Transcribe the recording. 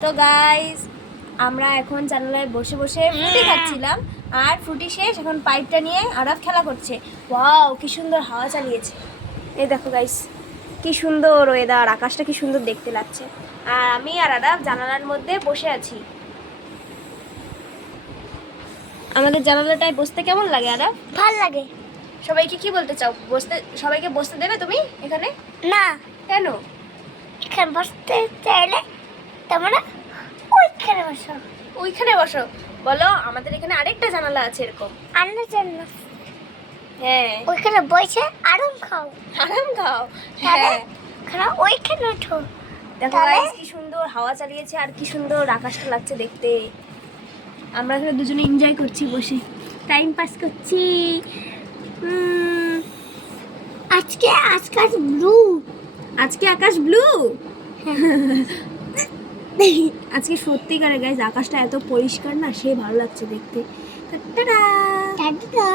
তো গাইস আমরা এখন জানালায় বসে বসে ফ্রুটি খাচ্ছিলাম আর ফ্রুটি শেষ এখন পাইপটা নিয়ে আরাফ খেলা করছে। ওয়াও কি সুন্দর হাওয়া চালিয়েছে। এই দেখো গাইস কি সুন্দর ওয়েদার, আকাশটা কি সুন্দর দেখতে লাগছে। আর আমি আর আরাফ জানালার মধ্যে বসে আছি। আমাদের জানালাটায় বসতে কেমন লাগে আরাফ? ভাল লাগে। সবাইকে কি বলতে চাও? সবাইকে বসতে দেবে তুমি এখানে? না, কেন? এখানে বসতে চাইলে তোমরা ওইখানে বসো। ওইখানে বসো বলো। আমাদের এখানে আরেকটা জানালা আছে এরকম। আন্না জন্য হ্যাঁ, ওইখানে বসে আরাম খাও। আরাম খাও। তাহলে হ্যাঁ খানা ওইখানে ওঠো। দেখো তাহলে? গাইস কি সুন্দর হাওয়া চালিয়েছে আর কি সুন্দর আকাশটা লাগছে দেখতে। আমরা এখানে দুজনে এনজয় করছি, বসে টাইম পাস করছি। আজকে আকাশ ব্লু। আজকে আকাশ ব্লু। আজকে সত্যিকারে গাইস আকাশটা এত পরিষ্কার না, সে ভালো লাগছে দেখতে। টাটা। টাটা।